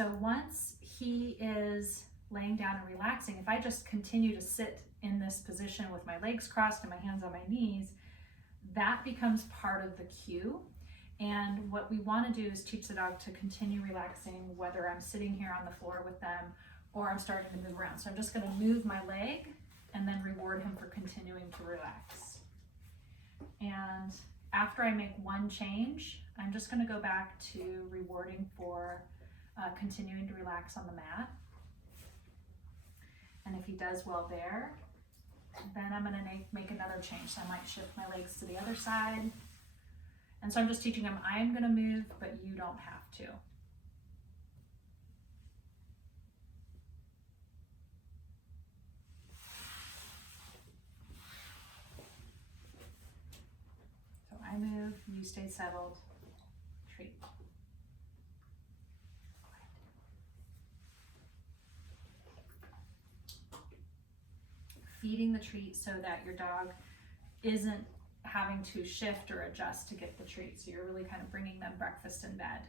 So once he is laying down and relaxing, if I just continue to sit in this position with my legs crossed and my hands on my knees, that becomes part of the cue. And what we want to do is teach the dog to continue relaxing, whether I'm sitting here on the floor with them or I'm starting to move around. So I'm just going to move my leg and then reward him for continuing to relax. And after I make one change, I'm just going to go back to rewarding for continuing to relax on the mat. And if he does well there, then I'm going to make another change. So I might shift my legs to the other side. And so I'm just teaching him, I'm going to move, but you don't have to. So I move, you stay settled, treat. Feeding the treat so that your dog isn't having to shift or adjust to get the treat. So you're really kind of bringing them breakfast in bed.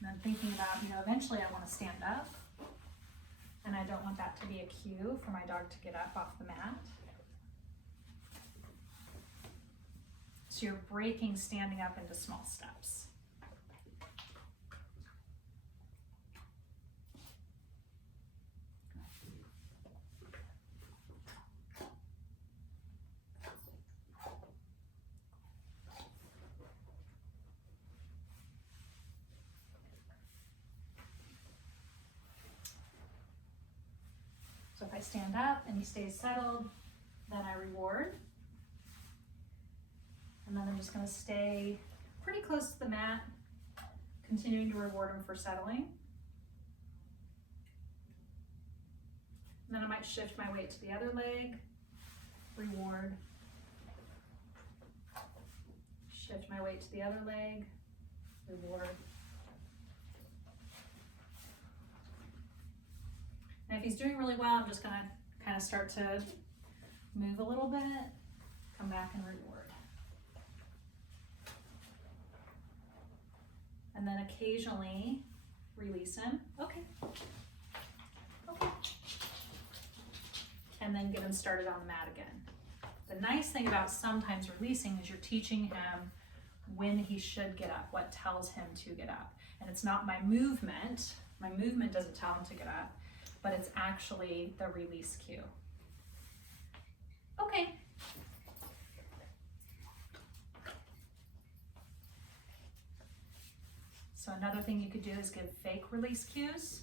And I'm thinking about, eventually I want to stand up, and I don't want that to be a cue for my dog to get up off the mat. So you're breaking standing up into small steps. So if I stand up and he stays settled, then I reward. And then I'm just going to stay pretty close to the mat, continuing to reward him for settling. And then I might shift my weight to the other leg, reward. Shift my weight to the other leg, reward. And if he's doing really well, I'm just going to kind of start to move a little bit, come back and reward. And then occasionally release him. Okay. Okay. And then get him started on the mat again. The nice thing about sometimes releasing is you're teaching him when he should get up, what tells him to get up. And it's not my movement. My movement doesn't tell him to get up, but it's actually the release cue. Okay. So another thing you could do is give fake release cues.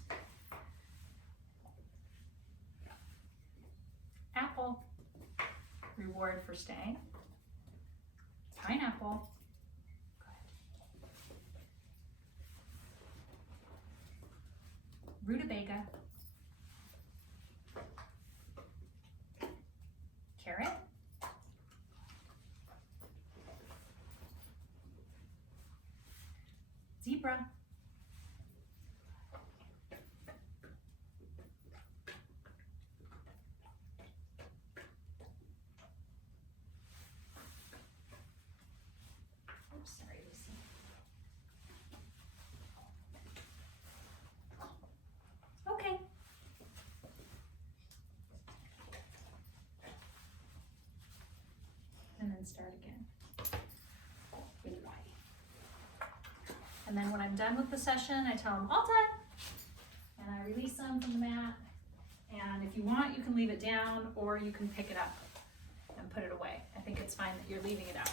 Apple, reward for staying. Pineapple, good. Rutabaga, carrot, zebra, oops, sorry, Lucy. Okay. And then start again. Good boy. And then when I'm done with the session, I tell them all done, and I release them from the mat. And if you want, you can leave it down or you can pick it up and put it away. I think it's fine that you're leaving it out.